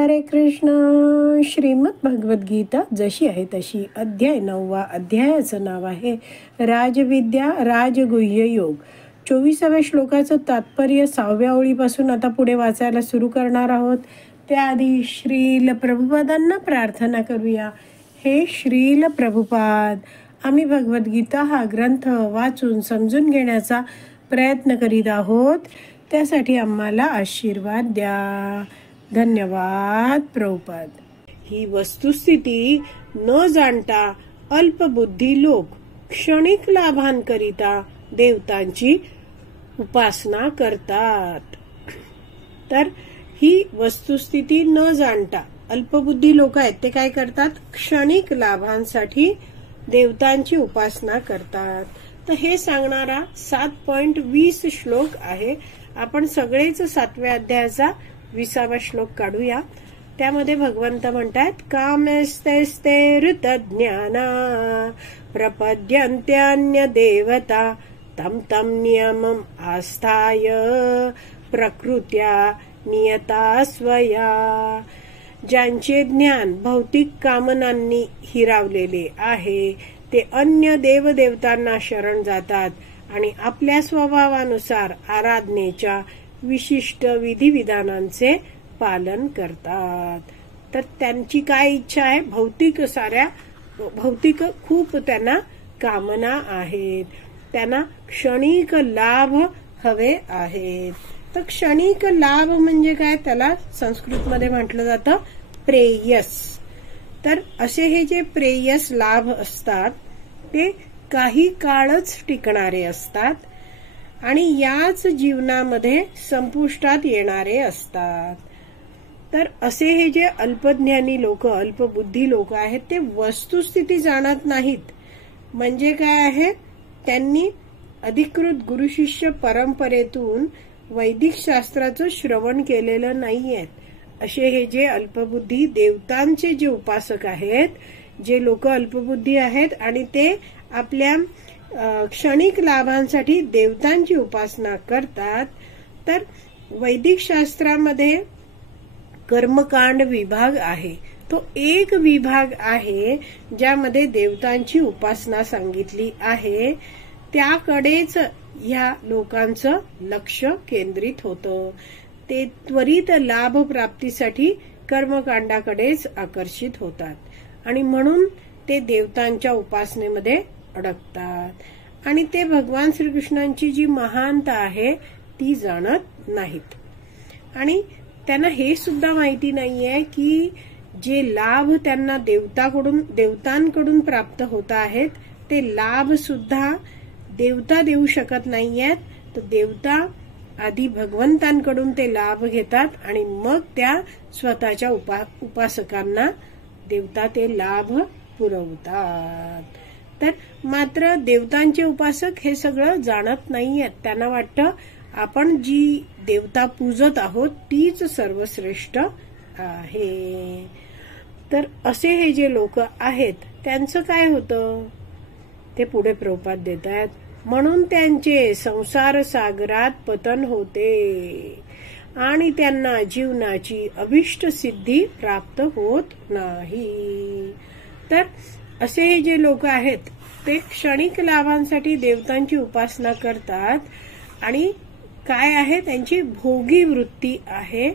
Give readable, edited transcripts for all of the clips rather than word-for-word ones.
हरे कृष्ण. श्रीमद भगवद गीता जशी आहे तशी, अध्याय 9. अध्यायाचं नाव आहे राजविद्या राजगुह्य योग. 24व्या श्लोकाचं तात्पर्य 6व्या ओळीपासून आता पुढे वाचायला सुरू करणार आहोत. त्याआधी श्रील प्रभुपादांना प्रार्थना करूया. हे श्रील प्रभुपाद, आम्ही भगवद्गीता हा ग्रंथ वाचून समजून घेण्याचा प्रयत्न करीत आहोत. त्यासाठी आम्हाला आशीर्वाद द्या. धन्यवाद प्रभुपाद. ही वस्तुस्थिती न जाणता अल्पबुद्धी लोक क्षणिक लाभांकरिता देवतांची उपासना करतात. तर ही वस्तुस्थिती न जाणता अल्पबुद्धी लोक आहेत ते काय करतात? क्षणिक लाभांसाठी देवतांची उपासना करतात. तर हे सांगणारा 7.20 श्लोक आहे. आपण सगळेच 7व्या अध्यायाचा 20वा श्लोक काढूया. त्यामध्ये भगवंत म्हणतात, कामेस्तेस्ते ऋतज्ञाना प्रपद्यन्त्यान्य देवता तम तम नियमम आस्थाय प्रकृत्या नियता स्वया. ज्यांचे ज्ञान भौतिक कामनांनी हिरावलेले आहे ते अन्य देवदेवतांना शरण जातात आणि आपल्या स्वभावानुसार आराधनेच्या विशिष्ट विधिविधानांचे पालन करतात. तर त्यांची काय इच्छा आहे? भौतिक खूप त्यांना कामना आहेत. त्यांना क्षणिक लाभ हवे आहेत. तर क्षणिक लाभ म्हणजे काय? त्याला संस्कृतमध्ये म्हटलं जातं प्रेयस. तर असे हे जे प्रेयस लाभ असतात ते काही काळच टिकणारे असतात आणि याच जीवनामध्ये संपुष्टात येणारे असतात. तर असे हे जे अल्पज्ञानी लोक, अल्पबुद्धी लोक आहेत ते वस्तुस्थिती जाणत नाहीत. म्हणजे काय आहे? त्यांनी अधिकृत गुरुशिष्य परंपरेतून वैदिक शास्त्राचं श्रवण केलेलं नाहीये. असे हे जे अल्पबुद्धी देवतांचे जे उपासक आहेत, जे लोक अल्पबुद्धी आहेत आणि ते आपल्या क्षणिक लाभांसाठी देवतांची उपासना करतात. तर वैदिक शास्त्रामध्ये कर्मकांड विभाग आहे. तो एक विभाग आहे ज्यामध्ये देवतांची उपासना सांगितली आहे. त्याकडेच ह्या लोकांचं लक्ष केंद्रित होतं. ते त्वरित लाभ प्राप्तीसाठी कर्मकांडाकडेच आकर्षित होतात आणि म्हणून ते देवतांच्या उपासनेमध्ये अडकतात आणि ते भगवान श्रीकृष्णांची जी महानता आहे ती जाणत नाहीत. आणि त्यांना हे सुद्धा माहिती नाहीये की जे लाभ त्यांना देवतांकडून प्राप्त होत आहेत ते लाभ सुद्धा देवता देऊ शकत नाहीयेत. तर देवता आधी भगवंतांकडून ते लाभ घेतात आणि मग त्या स्वतःच्या उपासकांना देवता ते लाभ पुरवतात. तर मात्र देवतांचे उपासक हे सगळं जाणत नाहीयेत. त्यांना वाटतं आपण जी देवता पूजत आहोत तीच सर्वश्रेष्ठ आहे. तर असे हे जे लोक आहेत त्यांचं काय होतं ते पुढे प्रभुपाद देतात. म्हणून त्यांचे संसार सागरात पतन होते आणि त्यांना जीवनाची अभिष्ट सिद्धी प्राप्त होत नाही. तर असे हे जे लोक आहेत ते क्षणिक लाभांसाठी देवतांची उपासना करतात आणि काय आहे? त्यांची भोगी वृत्ती आहे.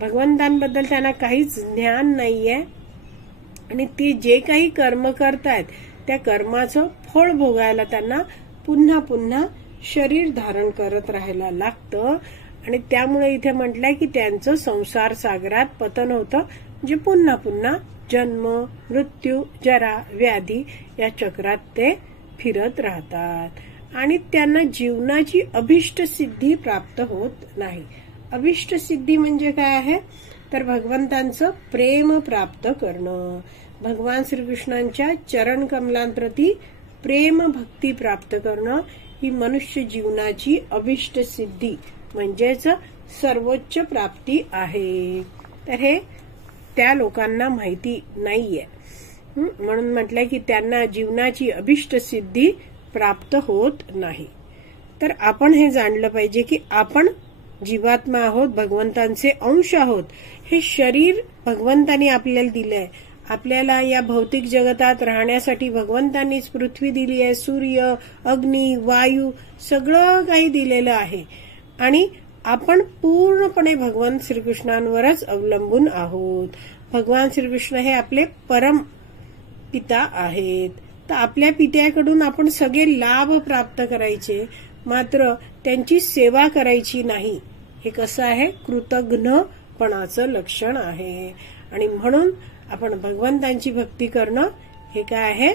भगवंतांबद्दल त्यांना काहीच ज्ञान नाहीये आणि ते जे काही कर्म करतायत त्या कर्माचं फळ भोगायला त्यांना पुन्हा पुन्हा शरीर धारण करत राहायला लागतं आणि त्यामुळे इथे म्हटलंय की त्यांचं संसार सागरात पतन होतं. म्हणजे पुन्हा पुन्हा जन्म, मृत्यू, जरा, व्याधी या चक्रात ते फिरत राहतात आणि त्यांना जीवनाची अभिष्ट सिद्धी प्राप्त होत नाही. अभिष्ट सिद्धी म्हणजे काय आहे? तर भगवंतांचं प्रेम प्राप्त करणं, भगवान श्रीकृष्णांच्या चरण कमलांप्रती प्रेम भक्ती प्राप्त करणं ही मनुष्य जीवनाची अभिष्ट सिद्धी म्हणजेच सर्वोच्च प्राप्ती आहे. तर हे त्या लोकांना माहिती नाहीये. म्हणून म्हटलंय की त्यांना जीवनाची अभिष्ट सिद्धी प्राप्त होत नाही. तर आपण हे जाणलं पाहिजे की आपण जीवात्मा आहोत, भगवंतांचे अंश आहोत. हे शरीर भगवंतांनी आपल्याला दिलंय. आपल्याला या भौतिक जगतात राहण्यासाठी भगवंतांनीच पृथ्वी दिली आहे, सूर्य, अग्नी, वायू सगळं काही दिलेलं आहे. आणि आपण पूर्णपणे भगवान श्रीकृष्णांवरच अवलंबून आहोत. भगवान श्रीकृष्ण हे आपले परम पिता आहेत. तर आपल्या पित्याकडून आपण सगळे लाभ प्राप्त करायचे, मात्र त्यांची सेवा करायची नाही. हे कसं आहे? कृतघ्नपणाचं लक्षण आहे. आणि म्हणून आपण भगवंतांची भक्ती करणं हे काय आहे?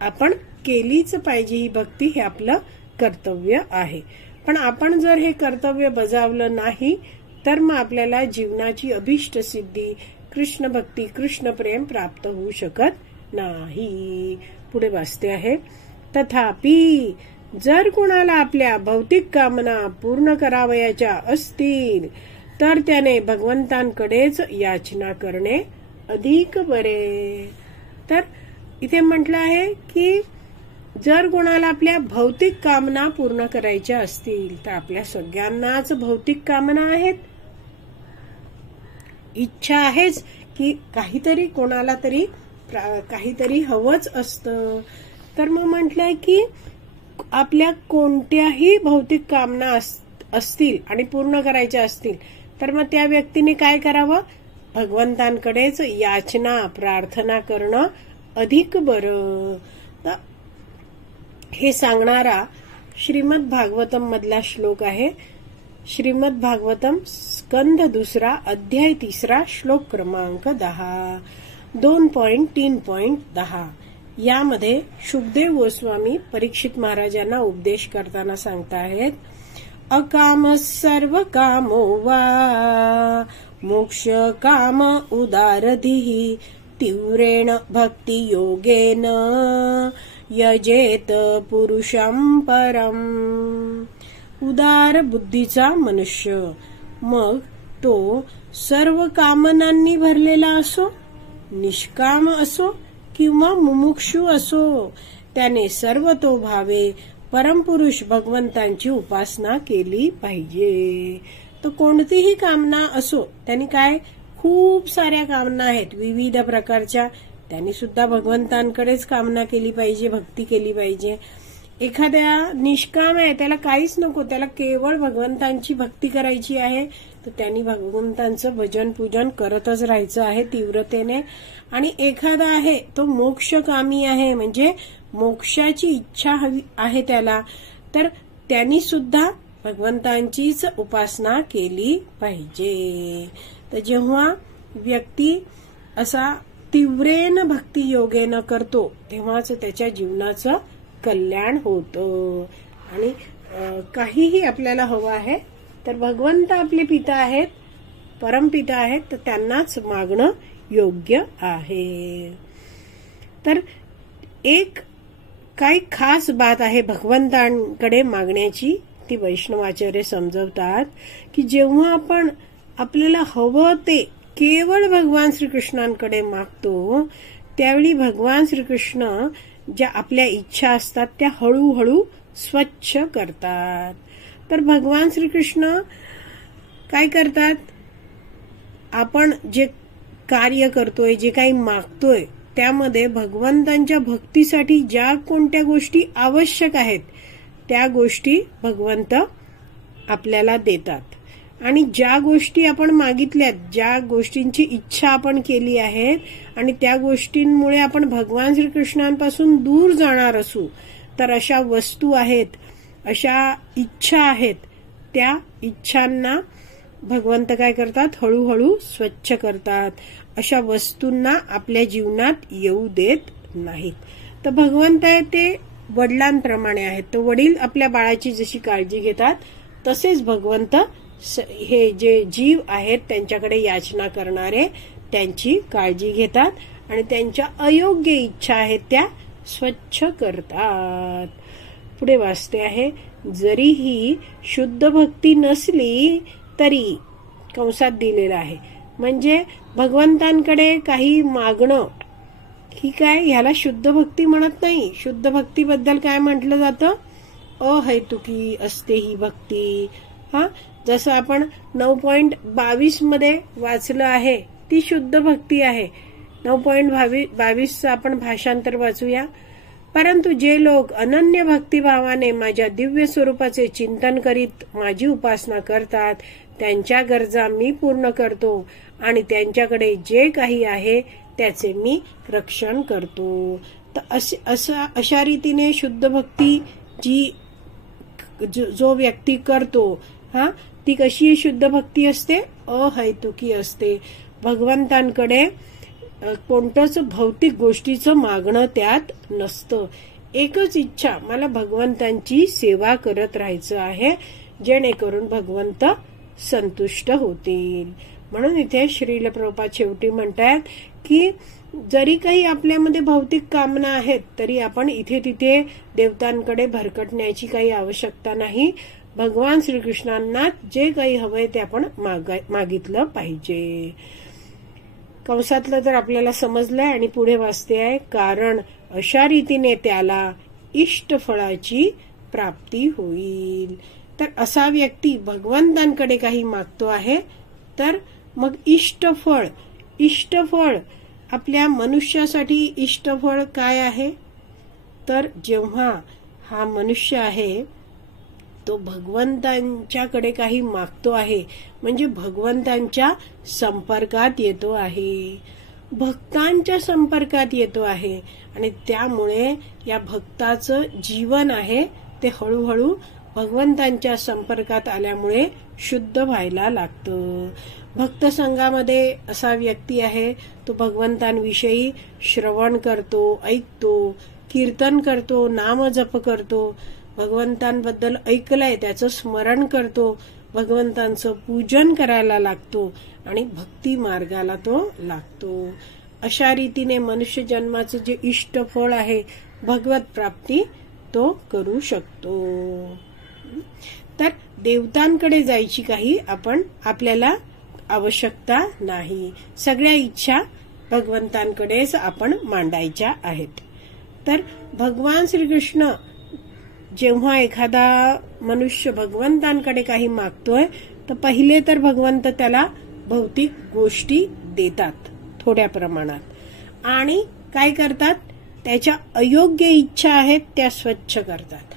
आपण केलीच पाहिजे ही भक्ती, हे आपलं कर्तव्य आहे. पण आपण जर हे कर्तव्य बजावलं नाही तर मग आपल्याला जीवनाची अभिष्ट सिद्धी, कृष्ण भक्ती, कृष्ण प्रेम प्राप्त होऊ शकत नाही. पुढे वाचते आहे, तथापि जर कोणाला आपल्या भौतिक कामना पूर्ण करावयाच्या असतील तर त्याने भगवंतांकडेच याचना करणे अधिक बरे. तर इथे म्हटलं आहे की जर कोणाला आपल्या भौतिक कामना पूर्ण करायच्या असतील, तर आपल्या सगळ्यांनाच भौतिक कामना आहेत. इच्छा आहेच की काहीतरी कोणाला तरी काहीतरी हवंच असतं. तर मग म्हटलंय की आपल्या कोणत्याही भौतिक कामना असतील आणि पूर्ण करायच्या असतील तर मग त्या व्यक्तीने काय करावं? भगवंतांकडेच याचना, प्रार्थना करणं अधिक बरं. हे सांगणारा श्रीमद भागवतम मधला श्लोक आहे. श्रीमद भागवतम स्कंध 2 अध्याय 3 श्लोक क्रमांक 10, 2.3.10. यामध्ये शुकदेव गोस्वामी परीक्षित महाराजांना उपदेश करताना सांगताहेत, अकाम सर्व कामो वा मोक्ष काम उदारधिः तीव्रेण भक्ति योगेन यजेत पुरुषं परम. उदार बुद्धीचा मनुष्य मग तो सर्व कामनांनी भरलेला असो, निष्काम असो किंवा मुमुक्षु असो, त्याने सर्वतोभावे परमपुरुष भगवंतांची उपासना केली पाहिजे. तो कोणतीही कामना असो, त्यांनी काय खूप साऱ्या कामना आहेत विविध प्रकारच्या, त्यांनी सुद्धा भगवंतांकडेच कामना केली पाहिजे, भक्ती केली पाहिजे. एखाद्या निष्काम आहे, त्याला काहीच नको, त्याला केवळ भगवंतांची भक्ती करायची आहे, तर त्यांनी भगवंतांचं भजन पूजन करतच राहायचं आहे तीव्रतेने. आणि एखादा आहे तो मोक्षकामी आहे, म्हणजे मोक्षाची इच्छा हवी आहे त्याला, तर त्यांनी सुद्धा भगवंतांचीच उपासना केली पाहिजे. तर जेव्हा व्यक्ती असा तीव्रेन भक्ती योगेनं करतो तेव्हाच त्याच्या जीवनाचं कल्याण होतं. आणि काहीही आपल्याला हवं आहे तर भगवंत आपले पिता आहेत, परमपिता आहेत, तर त्यांनाच मागणं योग्य आहे. तर एक काही खास बात आहे भगवंतांकडे मागण्याची, ती वैष्णवाचार्य समजवतात की जेव्हा आपण आपल्याला हवं ते केवळ भगवान श्रीकृष्णांकडे मागतो त्यावेळी भगवान श्रीकृष्ण ज्या आपल्या इच्छा असतात त्या हळूहळू स्वच्छ करतात. तर भगवान श्रीकृष्ण काय करतात? आपण जे कार्य करतोय, जे काही मागतोय, त्यामध्ये भगवंतांच्या भक्तीसाठी ज्या कोणत्या गोष्टी आवश्यक आहेत त्या गोष्टी भगवंत आपल्याला देतात. आणि ज्या गोष्टी आपण मागितल्यात, ज्या गोष्टींची इच्छा आपण केली आहे आणि त्या गोष्टींमुळे आपण भगवान श्रीकृष्णांपासून दूर जाणार असू, तर अशा वस्तू आहेत, अशा इच्छा आहेत, त्या इच्छांना भगवंत काय करतात? हळूहळू स्वच्छ करतात. अशा वस्तूंना आपल्या जीवनात येऊ देत नाहीत. तर भगवंत आहे ते वडिलांप्रमाणे आहेत. तर वडील आपल्या बाळाची जशी काळजी घेतात तसेच भगवंत हे जे जीव आहेत त्यांच्याकडे याचना करणारे त्यांची काळजी घेतात आणि त्यांच्या अयोग्य इच्छा आहेत त्या स्वच्छ करतात. पुढे वाचते आहे, जरीही शुद्ध भक्ती नसली तरी, कंसात दिलेलं आहे, म्हणजे भगवंतांकडे काही मागणं ही काय, ह्याला शुद्ध भक्ती म्हणत नाही. शुद्ध भक्तीबद्दल काय म्हटलं जातं? अहैतुकी असते ही भक्ती. जसं आपण 9.22 मध्ये वाचलं आहे ती शुद्ध भक्ती आहे. 9.22 आपण भाषांतर वाचूया. परंतु जे लोक अनन्य भक्तिभावाने माझ्या दिव्य स्वरूपाचे चिंतन करीत माझी उपासना करतात त्यांच्या गरजा मी पूर्ण करतो आणि त्यांच्याकडे जे काही आहे त्याचे मी रक्षण करतो. तर अशा रीतीने शुद्ध भक्ती जो व्यक्ती करतो ती कशी शुद्ध भक्ती असते? अहैतुकी असते. भगवंतांकडे कोणतंच भौतिक गोष्टीचं मागणं त्यात नसतं. एकच इच्छा, मला भगवंतांची सेवा करत राहायचं आहे जेणेकरून भगवंत संतुष्ट होतील. म्हणून इथे श्रील प्रभुपाद शेवटी म्हणतात की जरी काही आपल्यामध्ये भौतिक कामना आहेत तरी आपण इथे तिथे देवतांकडे भरकटण्याची काही आवश्यकता नाही. भगवान श्रीकृष्णांना जे काही हवंय ते आपण मागितलं पाहिजे. कंसातलं तर आपल्याला समजलंय आणि पुढे वाचते आहे, कारण अशा रीतीने त्याला इष्टफळाची प्राप्ती होईल. तर असा व्यक्ती भगवंतांकडे काही मागतो आहे तर मग इष्टफळ आपल्या मनुष्यासाठी इष्टफळ काय आहे? तर जेव्हा हा मनुष्य आहे तो भगवंतांच्याकडे काही मागतो आहे म्हणजे भगवंतांच्या संपर्कात येतो आहे, भक्तांच्या संपर्कात येतो आहे आणि त्यामुळे या भक्ताचं जीवन आहे ते हळूहळू भगवंतांच्या संपर्कात आल्यामुळे शुद्ध व्हायला लागतं. भक्त संघामध्ये असा व्यक्ती आहे तो भगवंतांविषयी श्रवण करतो, ऐकतो, कीर्तन करतो, नाम जप करतो, भगवंतांबद्दल ऐकलंय त्याचं स्मरण करतो, भगवंतांचं पूजन करायला लागतो आणि भक्ती मार्गाला तो लागतो. अशा रीतीने मनुष्य जन्माचं जे इष्टफळ आहे भगवत प्राप्ती तो करू शकतो. तर देवतांकडे जायची काही आपल्याला आवश्यकता नाही. सगळ्या इच्छा भगवंतांकडेच आपण मांडायच्या आहेत. तर भगवान श्रीकृष्ण जेव्हा एखादा मनुष्य भगवंतांकडे काही मागतोय तर पहिले तर भगवंत त्याला भौतिक गोष्टी देतात थोड्या प्रमाणात आणि काय करतात, त्याच्या अयोग्य इच्छा आहेत त्या स्वच्छ करतात.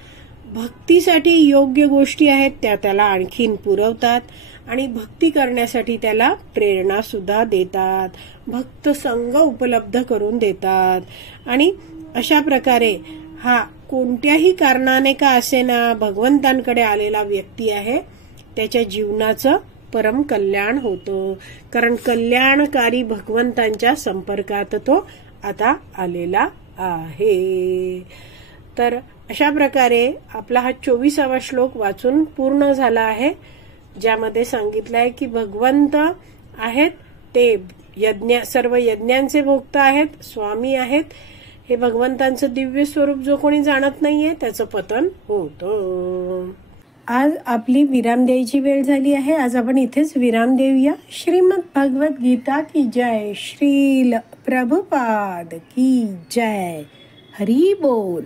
भक्तीसाठी योग्य गोष्टी आहेत त्या त्याला आणखीन पुरवतात आणि भक्ती करण्यासाठी त्याला प्रेरणा सुद्धा देतात, भक्त संघ उपलब्ध करून देतात आणि अशा प्रकारे हा कोणत्याही कारणाने का असेना भगवंतांकडे आलेला व्यक्ती आहे त्याच्या जीवनाचं परम कल्याण होतं. कारण कल्याणकारी भगवंतांच्या संपर्कात तो आता आलेला आहे. तर अशा प्रकारे आपला हा 24वा श्लोक वाचून पूर्ण झाला आहे, ज्यामध्ये सांगितलंय की भगवंत आहेत ते सर्व यज्ञांचे भोक्ता आहेत, स्वामी आहेत. हे भगवंतांचं दिव्य स्वरूप जो कोणी जाणत नाहीये त्याचं पतन होतं. आज आपली विराम द्यायची वेळ झाली आहे. आज आपण इथेच विराम देऊया. श्रीमद भगवत गीता की जय. श्रील प्रभुपाद की जय. हरी बोल.